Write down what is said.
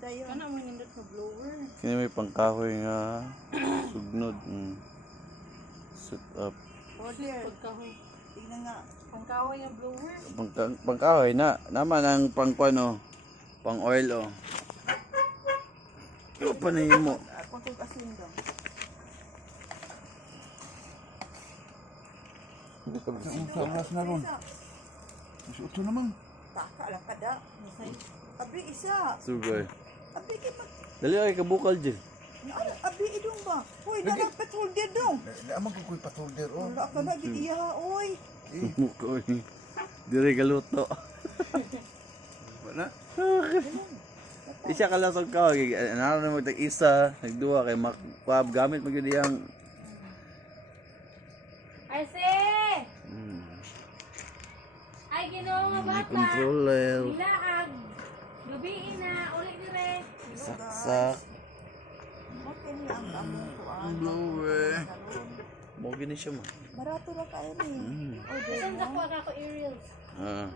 dayon. Kana mo nindot na blower. Kini may pangkahoy nga sugnod. Set up. Order. Pagkahoy. Tingnan nga. Pangkahoy yung blower. Pangkahoy na. Naman ang pangkuano. Pang oil oh. Ano pa na mo? Ako asin daw. Sa oras na ron. Mas uto naman. Taka lang kada. Abi isa. Sugay. Abi kita. Dali ay kabukal dyan. Abi idong ba? Hoy, dapat petrol dia dong. Amang ko ko'y patulder oh. Wala ka na gidiya oy. Mukoy. Dire galuto. Wala. Isa ka lasog ka. Ano na mo isa. Nagduwa kay makpab. Gamit mo yun yung... Ay, se! Ay, ginoo nga bata. Controller. Nilaag. Gabiin na. Ulit ni Re. Saksak. Okay ni ang among kuan. Blower. Mo gini siya mo. Barato ra kayo ni. Mm. Order Saan mo. ako ako aerials? Ah.